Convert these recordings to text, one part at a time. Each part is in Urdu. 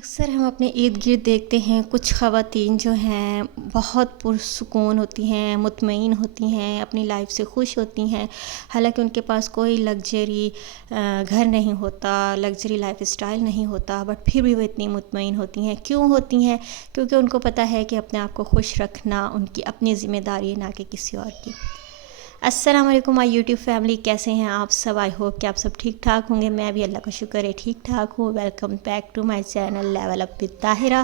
اکثر ہم اپنے ارد گرد دیکھتے ہیں کچھ خواتین جو ہیں بہت پرسکون ہوتی ہیں، مطمئن ہوتی ہیں، اپنی لائف سے خوش ہوتی ہیں، حالانکہ ان کے پاس کوئی لگژری گھر نہیں ہوتا، لگژری لائف اسٹائل نہیں ہوتا، بٹ پھر بھی وہ اتنی مطمئن ہوتی ہیں۔ کیوں ہوتی ہیں؟ کیونکہ ان کو پتہ ہے کہ اپنے آپ کو خوش رکھنا ان کی اپنی ذمہ داری ہے، نہ کہ کسی اور کی۔ السلام علیکم مائی یوٹیوب فیملی، کیسے ہیں آپ سب؟ آئی ہوپ کہ آپ سب ٹھیک ٹھاک ہوں گے۔ میں بھی اللہ کا شکر ہے ٹھیک ٹھاک ہوں۔ Welcome back to my channel level up with Tahira.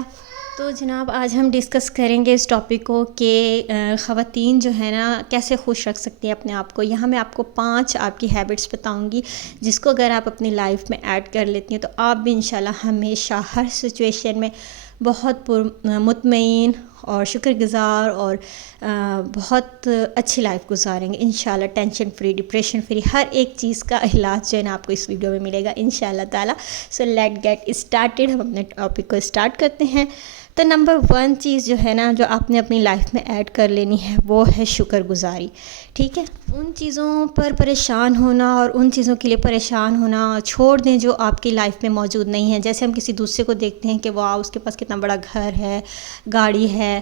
تو جناب آج ہم ڈسکس کریں گے اس ٹاپک کو کہ خواتین جو ہے نا کیسے خوش رکھ سکتی ہیں اپنے آپ کو۔ یہاں میں آپ کو 5 آپ کی ہیبٹس بتاؤں گی جس کو اگر آپ اپنی لائف میں ایڈ کر لیتی ہیں تو آپ بھی انشاءاللہ ہمیشہ ہر سچویشن میں بہت مطمئن اور شکر گزار اور بہت اچھی لائف گزاریں گے انشاءاللہ، ٹینشن فری، ڈپریشن فری، ہر ایک چیز کا علاج جو ہے نا آپ کو اس ویڈیو میں ملے گا انشاءاللہ تعالی۔ سو لیٹ گیٹ اسٹارٹیڈ، ہم اپنے ٹاپک کو اسٹارٹ کرتے ہیں۔ تو نمبر 1 چیز جو ہے نا جو آپ نے اپنی لائف میں ایڈ کر لینی ہے وہ ہے شکر گزاری، ٹھیک ہے؟ ان چیزوں پر پریشان ہونا اور ان چیزوں کے لیے پریشان ہونا چھوڑ دیں جو آپ کی لائف میں موجود نہیں ہیں۔ جیسے ہم کسی دوسرے کو دیکھتے ہیں کہ واہ اس کے پاس کتنا بڑا گھر ہے، گاڑی ہے،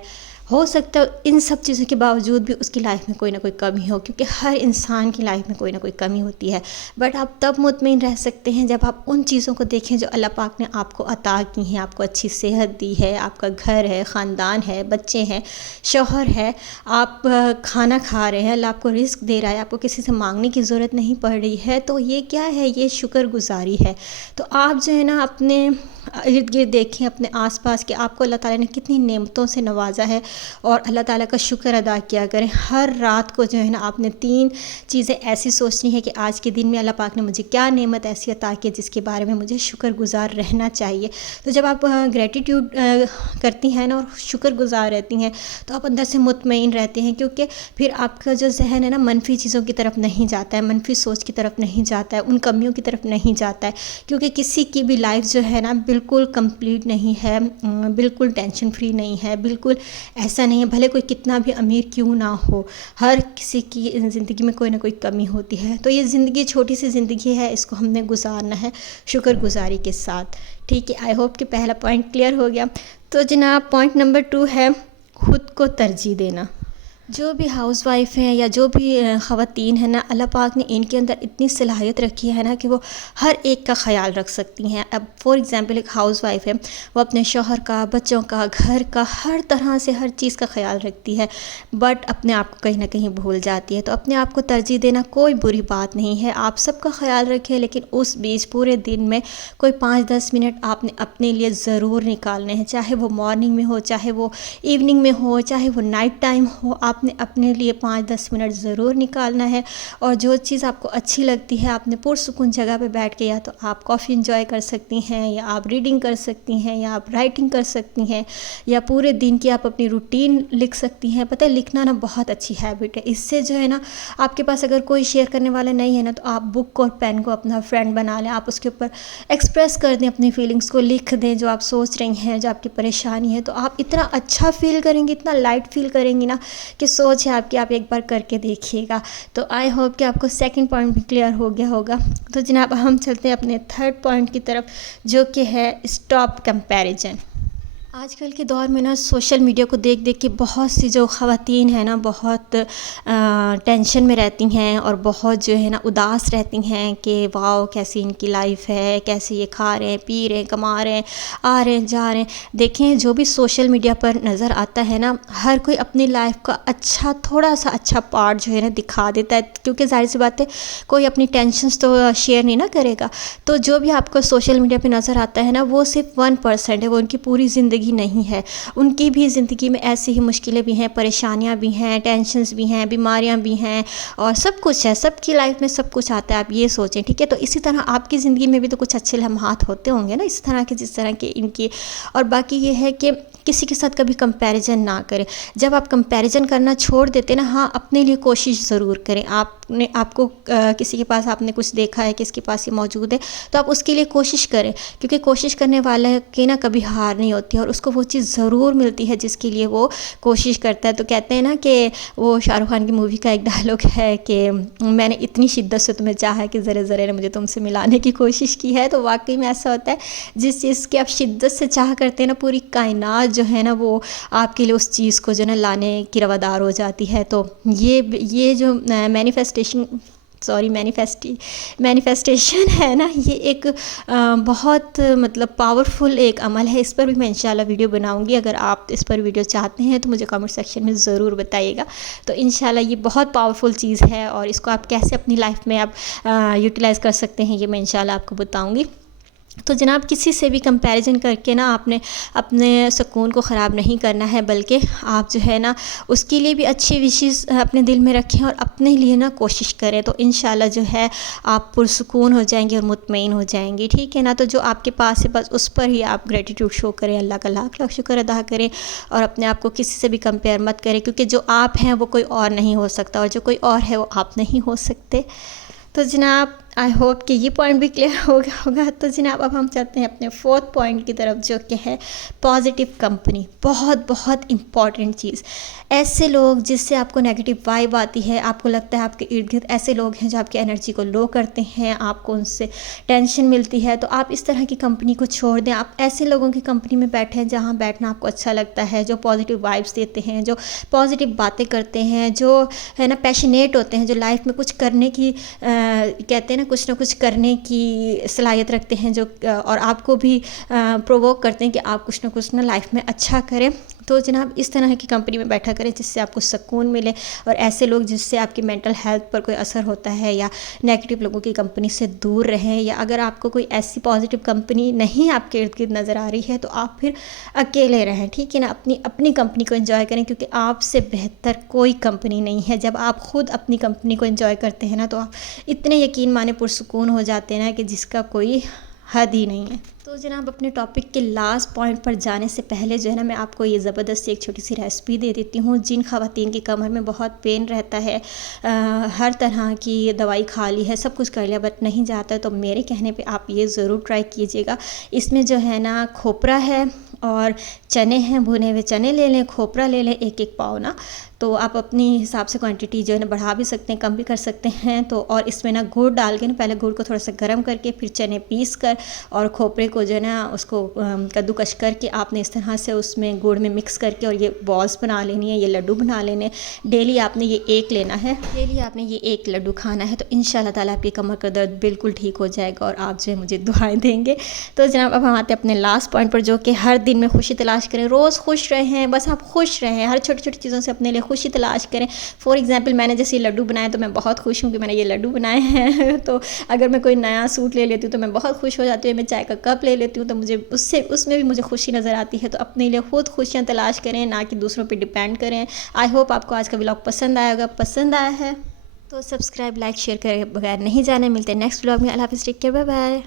ہو سکتا ہے ان سب چیزوں کے باوجود بھی اس کی لائف میں کوئی نہ کوئی کمی ہو، کیونکہ ہر انسان کی لائف میں کوئی نہ کوئی کمی ہوتی ہے۔ بٹ آپ تب مطمئن رہ سکتے ہیں جب آپ ان چیزوں کو دیکھیں جو اللہ پاک نے آپ کو عطا کی ہیں۔ آپ کو اچھی صحت دی ہے، آپ کا گھر ہے، خاندان ہے، بچے ہیں، شوہر ہے، آپ کھانا کھا رہے ہیں، اللہ آپ کو رزق دے رہا ہے، آپ کو کسی سے مانگنے کی ضرورت نہیں پڑ رہی ہے، تو یہ کیا ہے؟ یہ شکر گزاری ہے۔ تو آپ جو ہے نا اپنے ارد گرد دیکھیں، اپنے آس پاس کہ آپ کو اللہ تعالیٰ نے کتنی نعمتوں سے نوازا ہے اور اللہ تعالیٰ کا شکر ادا کیا کریں۔ ہر رات کو جو ہے نا آپ نے 3 چیزیں ایسی سوچنی ہے کہ آج کے دن میں اللہ پاک نے مجھے کیا نعمت ایسی عطا کی جس کے بارے میں مجھے شکر گزار رہنا چاہیے۔ تو جب آپ گریٹیٹیوڈ کرتی ہیں نا اور شکر گزار رہتی ہیں تو آپ اندر سے مطمئن رہتے ہیں، کیونکہ پھر آپ کا جو ذہن ہے نا منفی چیزوں کی طرف نہیں جاتا ہے، منفی سوچ کی طرف نہیں جاتا ہے، ان کمیوں کی طرف نہیں جاتا ہے، کیونکہ کسی کی بھی لائف جو ہے نا بالکل کمپلیٹ نہیں ہے، بالکل ٹینشن فری نہیں ہے، بالکل ایسا نہیں ہے، بھلے کوئی کتنا بھی امیر کیوں نہ ہو، ہر کسی کی زندگی میں کوئی نہ کوئی کمی ہوتی ہے۔ تو یہ زندگی چھوٹی سی زندگی ہے، اس کو ہم نے گزارنا ہے شکر گزاری کے ساتھ، ٹھیک ہے؟ آئی ہوپ کہ پہلا پوائنٹ کلیئر ہو گیا۔ تو جناب پوائنٹ نمبر 2 ہے خود کو ترجیح دینا۔ جو بھی ہاؤس وائف ہیں یا جو بھی خواتین ہیں نا، اللہ پاک نے ان کے اندر اتنی صلاحیت رکھی ہے نا کہ وہ ہر ایک کا خیال رکھ سکتی ہیں۔ اب فار ایگزامپل ایک ہاؤس وائف ہے، وہ اپنے شوہر کا، بچوں کا، گھر کا، ہر طرح سے ہر چیز کا خیال رکھتی ہے، بٹ اپنے آپ کو کہیں نہ کہیں بھول جاتی ہے۔ تو اپنے آپ کو ترجیح دینا کوئی بری بات نہیں ہے، آپ سب کا خیال رکھیں، لیکن اس بیچ پورے دن میں کوئی 5-10 منٹ آپ نے اپنے لیے ضرور نکالنے ہیں، چاہے وہ مارننگ میں ہو، چاہے وہ ایوننگ میں ہو، چاہے وہ نائٹ ٹائم ہو، آپ نے اپنے لیے 5-10 منٹ ضرور نکالنا ہے۔ اور جو چیز آپ کو اچھی لگتی ہے، آپ نے پرسکون جگہ پہ بیٹھ کے یا تو آپ کافی انجوائے کر سکتی ہیں، یا آپ ریڈنگ کر سکتی ہیں، یا آپ رائٹنگ کر سکتی ہیں، یا پورے دن کی آپ اپنی روٹین لکھ سکتی ہیں۔ پتہ ہے لکھنا نا بہت اچھی ہیبٹ ہے، اس سے جو ہے نا آپ کے پاس اگر کوئی شیئر کرنے والا نہیں ہے نا تو آپ بک اور پین کو اپنا فرینڈ بنا لیں، آپ اس کے اوپر ایکسپریس کر دیں، اپنی فیلنگس کو لکھ دیں، جو آپ سوچ رہی ہیں، جو آپ کی پریشانی ہے، تو آپ اتنا اچھا فیل کریں گی، اتنا لائٹ فیل کریں گی نا کہ سوچ ہے آپ کی، آپ ایک بار کر کے دیکھیے گا۔ تو آئی ہوپ کہ آپ کو سیکنڈ پوائنٹ بھی کلیئر ہو گیا ہوگا۔ تو جناب ہم چلتے ہیں اپنے تھرڈ پوائنٹ کی طرف، جو کہ ہے اسٹاپ کمپیریزن۔ آج کل کے دور میں نا سوشل میڈیا کو دیکھ دیکھ کے بہت سی جو خواتین ہیں نا بہت ٹینشن میں رہتی ہیں اور بہت جو ہے نا اداس رہتی ہیں کہ واؤ کیسی ان کی لائف ہے، کیسے یہ کھا رہے ہیں، پی رہے ہیں، کما رہے ہیں، آ رہے ہیں، جا رہے ہیں۔ دیکھیں جو بھی سوشل میڈیا پر نظر آتا ہے نا، ہر کوئی اپنی لائف کا اچھا تھوڑا سا اچھا پارٹ جو ہے نا دکھا دیتا ہے، کیونکہ ظاہر سی بات ہے کوئی اپنی ٹینشنز تو شیئر نہیں نا کرے گا۔ تو جو بھی آپ کو سوشل میڈیا پہ نظر آتا ہے نا وہ صرف 1% ہے، وہ ان کی پوری زندگی نہیں ہے۔ ان کی بھی زندگی میں ایسی ہی مشکلیں بھی ہیں، پریشانیاں بھی ہیں، ٹینشنز بھی ہیں، بیماریاں بھی ہیں، اور سب کچھ ہے، سب کی لائف میں سب کچھ آتا ہے، آپ یہ سوچیں، ٹھیک ہے؟ تو اسی طرح آپ کی زندگی میں بھی تو کچھ اچھے لمحات ہوتے ہوں گے نا اس طرح کے، جس طرح کے ان کی۔ اور باقی یہ ہے کہ کسی کے ساتھ کبھی کمپیریزن نہ کریں۔ جب آپ کمپیریزن کرنا چھوڑ دیتے نا، ہاں اپنے لیے کوشش ضرور کریں۔ آپ کو کسی کے پاس آپ نے کچھ دیکھا ہے کہ اس کے پاس یہ موجود ہے، تو آپ اس کے لیے کوشش کریں، کیونکہ کوشش کرنے والے کی نا کبھی ہار نہیں ہوتی، اور اس کو وہ چیز ضرور ملتی ہے جس کے لیے وہ کوشش کرتا ہے. تو کہتے ہیں نا کہ وہ شاہ رخ خان کی مووی کا ایک ڈائلاگ ہے کہ میں نے اتنی شدت سے تمہیں چاہا کہ ذرے ذرے نے مجھے تم سے ملانے کی کوشش کی ہے. تو واقعی میں ایسا ہوتا ہے جس چیز کی آپ شدت سے چاہ کرتے ہیں نا پوری کائنات جو ہے نا وہ آپ کے لیے اس چیز کو جو ہے نا لانے کی روادار ہو جاتی ہے. تو یہ جو مینیفیسٹیشن ہے نا یہ ایک بہت مطلب پاورفل ایک عمل ہے. اس پر بھی میں انشاءاللہ ویڈیو بناؤں گی. اگر آپ اس پر ویڈیو چاہتے ہیں تو مجھے کامنٹ سیکشن میں ضرور بتائیے گا. تو انشاءاللہ یہ بہت پاورفل چیز ہے اور اس کو آپ کیسے اپنی لائف میں آپ یوٹیلائز کر سکتے ہیں یہ میں انشاءاللہ آپ کو بتاؤں گی. تو جناب کسی سے بھی کمپیریزن کر کے نا آپ نے اپنے سکون کو خراب نہیں کرنا ہے بلکہ آپ جو ہے نا اس کے لیے بھی اچھی وشیز اپنے دل میں رکھیں اور اپنے لیے نا کوشش کریں. تو انشاءاللہ جو ہے آپ پرسکون ہو جائیں گے اور مطمئن ہو جائیں گے. ٹھیک ہے نا. تو جو آپ کے پاس ہے بس اس پر ہی آپ گریٹیٹیوڈ شو کریں, اللہ کا لاکھ لاکھ شکر ادا کریں اور اپنے آپ کو کسی سے بھی کمپیئر مت کریں کیونکہ جو آپ ہیں وہ کوئی اور نہیں ہو سکتا اور جو کوئی اور ہے وہ آپ نہیں ہو سکتے. تو جناب آئی ہوپ کہ یہ پوائنٹ بھی کلیئر ہو گیا ہوگا. تو جناب اب ہم چلتے ہیں اپنے 4تھ پوائنٹ کی طرف جو کہ ہے پازیٹیو کمپنی. بہت بہت امپورٹنٹ چیز. ایسے لوگ جس سے آپ کو نیگیٹو وائب آتی ہے, آپ کو لگتا ہے آپ کے ارد گرد ایسے لوگ ہیں جو آپ کی انرجی کو لو کرتے ہیں, آپ کو ان سے ٹینشن ملتی ہے, تو آپ اس طرح کی کمپنی کو چھوڑ دیں. آپ ایسے لوگوں کی کمپنی میں بیٹھیں جہاں بیٹھنا آپ کو اچھا لگتا ہے, جو پازیٹیو وائبس دیتے ہیں, جو پازیٹیو باتیں کرتے ہیں, جو ہے نا پیشنیٹ ہوتے ہیں, جو لائف میں کچھ کرنے کی کہتے ہیں نا کچھ نہ کچھ کرنے کی صلاحیت رکھتے ہیں, جو اور آپ کو بھی پرووک کرتے ہیں کہ آپ کچھ نہ کچھ نا لائف میں اچھا کریں. تو جناب اس طرح کی کمپنی میں بیٹھا کریں جس سے آپ کو سکون ملے. اور ایسے لوگ جس سے آپ کی مینٹل ہیلتھ پر کوئی اثر ہوتا ہے یا نیگیٹو لوگوں کی کمپنی سے دور رہیں. یا اگر آپ کو کوئی ایسی پازیٹیو کمپنی نہیں آپ کے ارد گرد نظر آ رہی ہے تو آپ پھر اکیلے رہیں. ٹھیک ہے نا. اپنی کمپنی کو انجوائے کریں کیونکہ آپ سے بہتر کوئی کمپنی نہیں ہے. جب آپ خود اپنی کمپنی کو انجوائے کرتے ہیں نا تو آپ اتنے یقین مانے پرسکون ہو جاتے ہیں نا کہ جس کا کوئی حد ہی نہیں ہے. تو جناب اپنے ٹاپک کے لاسٹ پوائنٹ پر جانے سے پہلے جو ہے نا میں آپ کو یہ زبردست ایک چھوٹی سی ریسپی دے دیتی ہوں. جن خواتین کی کمر میں بہت پین رہتا ہے, ہر طرح کی دوائی کھا لی ہے, سب کچھ کر لیا بٹ نہیں جاتا ہے, تو میرے کہنے پہ آپ یہ ضرور ٹرائی کیجیے گا. اس میں جو ہے نا کھوپرا ہے اور چنے ہیں, بھنے ہوئے چنے لے لیں, کھوپرا لے لیں 1 پاؤ نا. تو آپ اپنی حساب سے کوانٹٹی جو ہے نا بڑھا بھی سکتے ہیں, کم بھی کر سکتے ہیں. تو اور اس میں نا گڑ ڈال کے نا پہلے گڑ کو تھوڑا سا گرم کر کے پھر چنے پیس کر اور کھوپرے کو جو ہے نا اس کو کدوکش کر کے آپ نے اس طرح سے اس میں گڑ میں مکس کر کے اور یہ بالس بنا لینی ہے, یہ لڈو بنا لینے. ڈیلی آپ نے یہ 1 لینا ہے, ڈیلی آپ نے یہ 1 لڈو کھانا ہے. تو انشاءاللہ تعالیٰ آپ کی کمر کا درد بالکل ٹھیک ہو جائے گا اور آپ جو ہے مجھے دعائیں دیں گے. تو جناب اب ہم آتے ہیں اپنے لاسٹ پوائنٹ پر جو کہ ہر دن میں خوشی تلاش کریں. روز خوش رہیں, بس آپ خوش رہیں, ہر چھوٹی چھوٹی چیزوں سے اپنے لیے خوشی تلاش کریں. فار ایگزامپل میں نے جیسے یہ لڈو بنائے تو میں بہت خوش ہوں کہ میں نے یہ لڈو بنائے ہیں. تو اگر میں کوئی نیا سوٹ لے لیتی ہوں تو میں بہت خوش ہو جاتی ہوں. میں چائے کا کپ لے لیتی ہوں تو مجھے اس میں بھی مجھے خوشی نظر آتی ہے. تو اپنے لیے خود خوشیاں تلاش کریں, نہ کہ دوسروں پہ ڈیپینڈ کریں. آئی ہوپ آپ کو آج کا ولاگ پسند آئے گا. پسند آیا ہے تو سبسکرائب لائک شیئر کرے بغیر نہیں جانے. ملتے ہیں نیکسٹ ولاگ میں. اللہ حافظ. Take care. Bye bye.